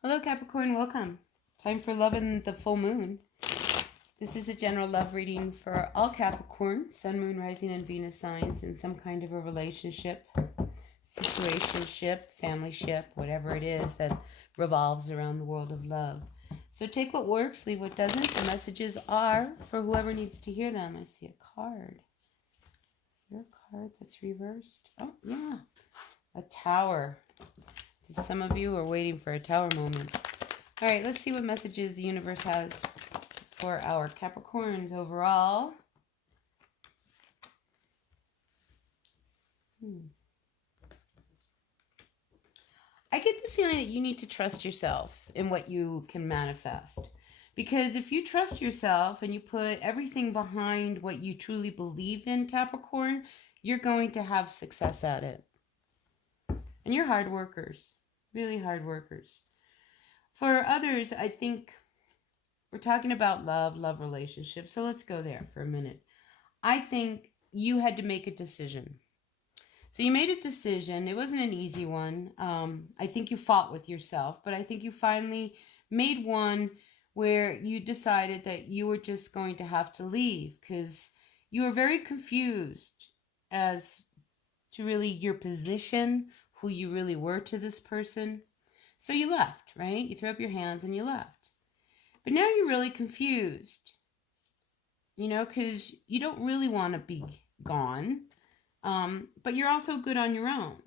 Hello Capricorn, welcome. Time for love in the full moon. This is a general love reading for all Capricorn, Sun, Moon, Rising, and Venus signs in some kind of a relationship, situationship, familyship, whatever it is that revolves around the world of love. So take what works, leave what doesn't. The messages are for whoever needs to hear them. I see a card. Is there a card that's reversed? Oh, yeah. A tower. Some of you are waiting for a tower moment. All right, let's see what messages the universe has for our Capricorns overall. I get the feeling that you need to trust yourself in what you can manifest. Because if you trust yourself and you put everything behind what you truly believe in, Capricorn, you're going to have success at it. And you're hard workers. Really hard workers. For others, I think we're talking about love relationships. So let's go there for a minute. I think you had to make a decision. So you made a decision. It wasn't an easy one. I think you fought with yourself, but I think you finally made one where you decided that you were just going to have to leave because you were very confused as to really your position, who you really were to this person. So you left, right? You threw up your hands and you left. But now you're really confused, because you don't really want to be gone, but you're also good on your own,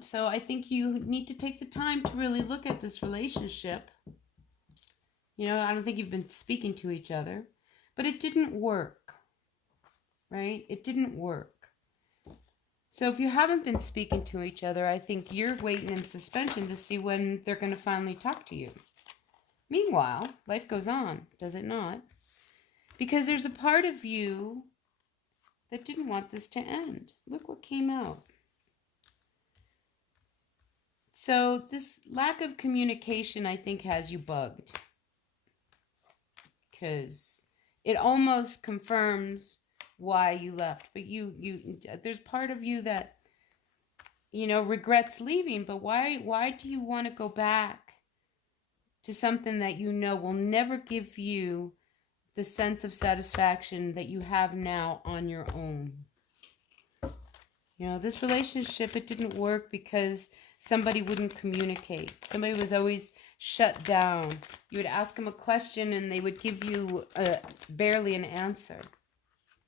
So I think you need to take the time to really look at this relationship. I don't think you've been speaking to each other, but it didn't work, right? It didn't work. So if you haven't been speaking to each other, I think you're waiting in suspension to see when they're going to finally talk to you. Meanwhile, life goes on, does it not? Because there's a part of you that didn't want this to end. Look what came out. So this lack of communication, I think, has you bugged. Because it almost confirms why you left, but there's part of you that regrets leaving. But why do you want to go back to something that will never give you the sense of satisfaction that you have now on your own? This relationship, it didn't work because somebody wouldn't communicate. Somebody was always shut down. You would ask them a question and they would give you barely an answer.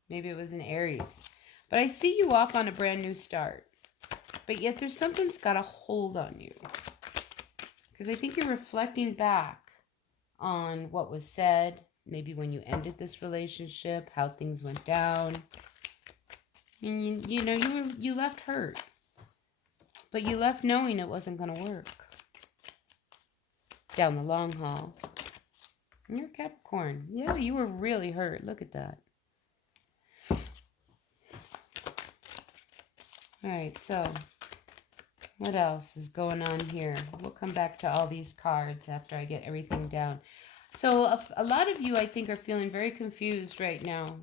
Maybe it was an Aries. But I see you off on a brand new start. But yet there's something's got a hold on you. Because I think you're reflecting back on what was said. Maybe when you ended this relationship, how things went down. And you left hurt. But you left knowing it wasn't going to work. Down the long haul. And you're Capricorn. Yeah, you were really hurt. Look at that. All right, so what else is going on here? We'll come back to all these cards after I get everything down. So a lot of you, I think, are feeling very confused right now.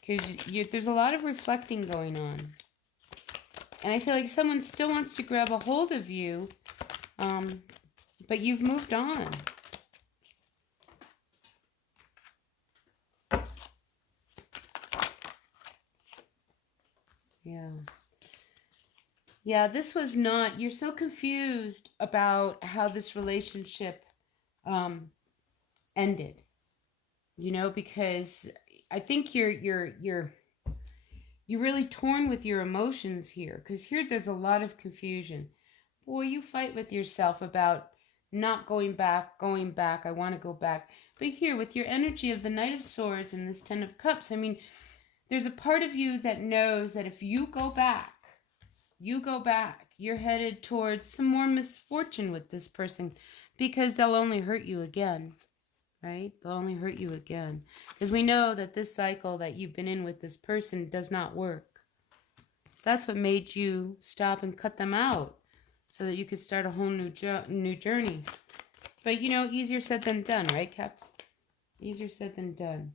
Because there's a lot of reflecting going on. And I feel like someone still wants to grab a hold of you, but you've moved on. Yeah, this was not, you're so confused about how this relationship ended. Because I think you're really torn with your emotions here. Because here there's a lot of confusion. Boy, you fight with yourself about not going back, I want to go back. But here, with your energy of the Knight of Swords and this Ten of Cups, there's a part of you that knows that if you go back, you're headed towards some more misfortune with this person because they'll only hurt you again, right? They'll only hurt you again. Because we know that this cycle that you've been in with this person does not work. That's what made you stop and cut them out so that you could start a whole new journey. But, easier said than done, right, Caps? Easier said than done.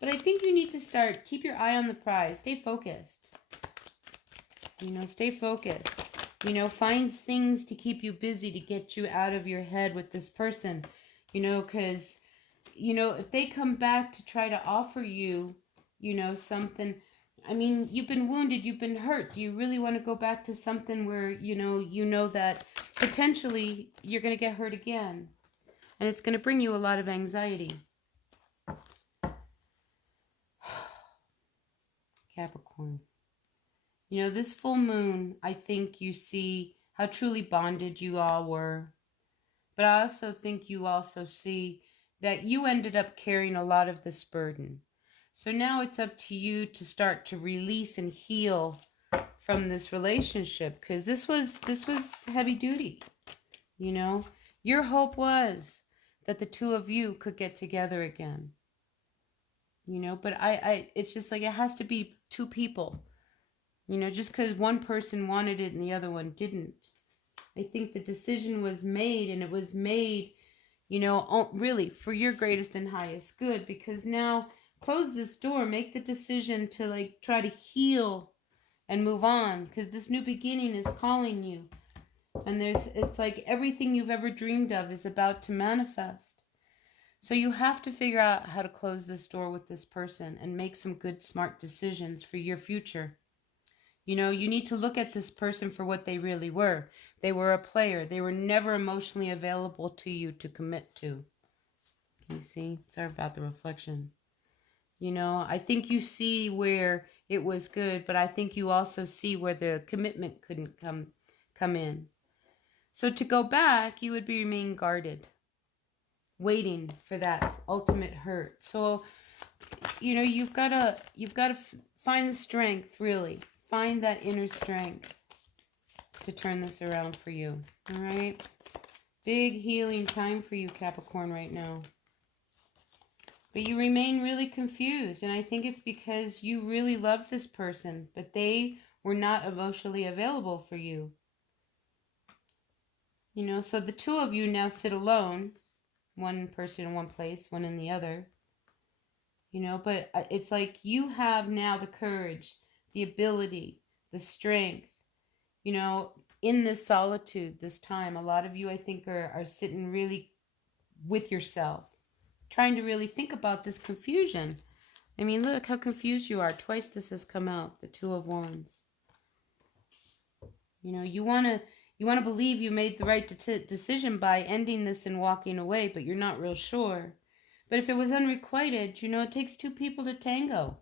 But I think you need to keep your eye on the prize. Stay focused. Stay focused. You know, find things to keep you busy to get you out of your head with this person. You know, because, you know, if they come back to try to offer you, you know, something, I mean, you've been wounded, you've been hurt. Do you really want to go back to something where, you know that potentially you're going to get hurt again? And it's going to bring you a lot of anxiety. Capricorn. You know, this full moon, I think you see how truly bonded you all were. But I also think you also see that you ended up carrying a lot of this burden. So now it's up to you to start to release and heal from this relationship, because this was heavy duty. You know, your hope was that the two of you could get together again. You know, but it's just like, it has to be two people. You know, just because one person wanted it and the other one didn't. I think the decision was made, and it was made, you know, really for your greatest and highest good. Because now, close this door, make the decision to like try to heal and move on. Because this new beginning is calling you. And it's like everything you've ever dreamed of is about to manifest. So you have to figure out how to close this door with this person and make some good, smart decisions for your future. You know, you need to look at this person for what they really were. They were a player. They were never emotionally available to you to commit to. Can you see? Sorry about the reflection. You know, I think you see where it was good, but I think you also see where the commitment couldn't come in. So to go back, you would be remain guarded, waiting for that ultimate hurt. So, you know, you've got to find the strength, really. Find that inner strength to turn this around for you. All right? Big healing time for you, Capricorn, right now. But you remain really confused. And I think it's because you really love this person, but they were not emotionally available for you. You know, so the two of you now sit alone. One person in one place, one in the other. You know, but it's like you have now the courage, the ability, the strength, you know, in this solitude, this time. A lot of you, I think, are sitting really with yourself, trying to really think about this confusion. I mean, look how confused you are. Twice this has come out, the Two of Wands. You know, you want to believe you made the right decision by ending this and walking away, but you're not real sure. But if it was unrequited, you know, it takes two people to tango.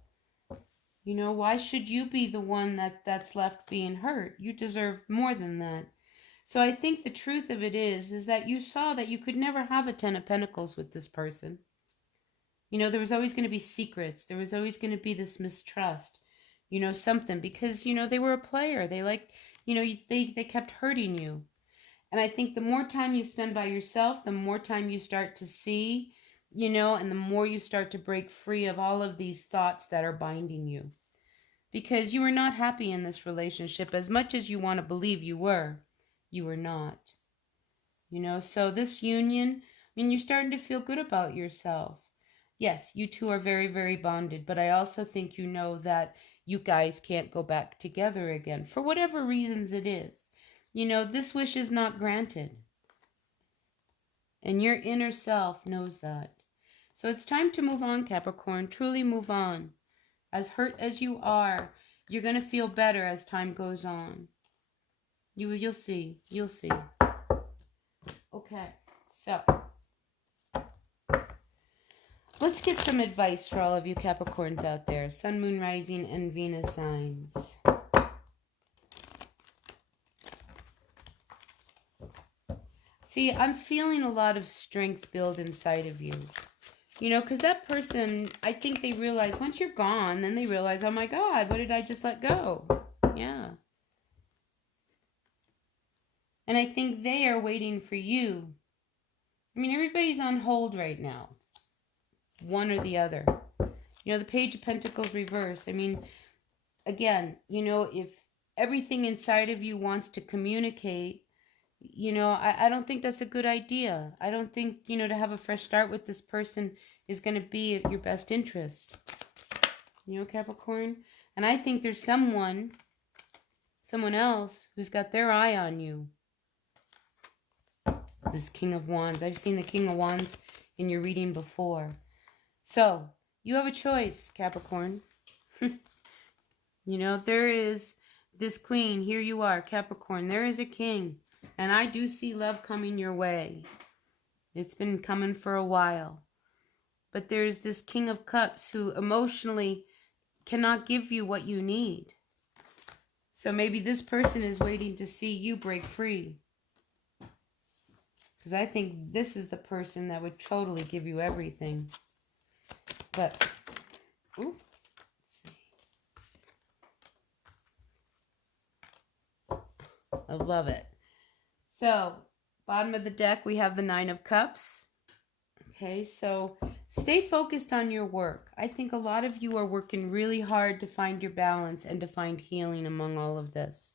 You know, why should you be the one that's left being hurt? You deserve more than that. So I think the truth of it is that you saw that you could never have a 10 of Pentacles with this person. You know, there was always going to be secrets. There was always going to be this mistrust, you know, something. Because, you know, they were a player. They liked, you know, they kept hurting you. And I think the more time you spend by yourself, the more time you start to see, you know, and the more you start to break free of all of these thoughts that are binding you. Because you were not happy in this relationship as much as you want to believe you were not. You know, so this union, I mean, you're starting to feel good about yourself. Yes, you two are very, very bonded, but I also think you know that you guys can't go back together again for whatever reasons it is. You know, this wish is not granted. And your inner self knows that. So it's time to move on, Capricorn. Truly move on. As hurt as you are, you're going to feel better as time goes on. You'll see. You'll see. Okay, so let's get some advice for all of you Capricorns out there. Sun, Moon, Rising, and Venus signs. See, I'm feeling a lot of strength build inside of you. You know, because that person, I think they realize once you're gone, then they realize, oh my God, what did I just let go? Yeah. And I think they are waiting for you. I mean, everybody's on hold right now. One or the other. You know, the Page of Pentacles reversed. I mean, again, you know, if everything inside of you wants to communicate, you know, I don't think that's a good idea. I don't think, you know, to have a fresh start with this person is going to be at your best interest. You know, Capricorn? And I think there's someone someone else who's got their eye on you. This King of Wands. I've seen the King of Wands in your reading before. So, you have a choice, Capricorn. You know, there is this Queen. Here you are, Capricorn. There is a King. And I do see love coming your way. It's been coming for a while. But there's this King of Cups who emotionally cannot give you what you need. So maybe this person is waiting to see you break free. Because I think this is the person that would totally give you everything. But, ooh, let's see. I love it. So, bottom of the deck, we have the Nine of Cups. Okay, so stay focused on your work. I think a lot of you are working really hard to find your balance and to find healing among all of this.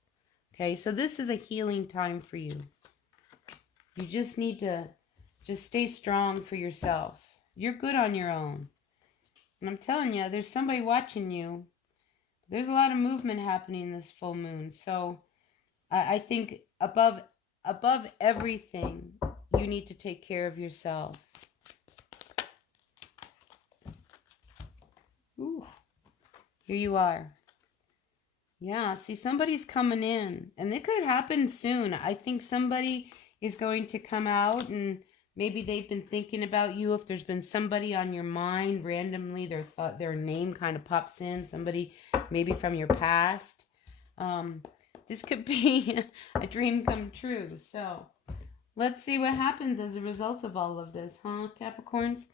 Okay, so this is a healing time for you. You just need to just stay strong for yourself. You're good on your own. And I'm telling you, there's somebody watching you. There's a lot of movement happening this full moon. So I think above everything, you need to take care of yourself. Ooh, here you are. Yeah, see, somebody's coming in. And it could happen soon. I think somebody is going to come out, and maybe they've been thinking about you. If there's been somebody on your mind randomly, their name kind of pops in, somebody maybe from your past. This could be a dream come true. So let's see what happens as a result of all of this, huh, Capricorns?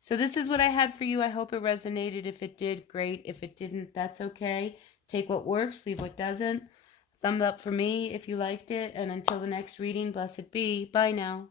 So this is what I had for you. I hope it resonated. If it did, great. If it didn't, that's okay. Take what works, leave what doesn't. Thumbs up for me if you liked it. And until the next reading, blessed be. Bye now.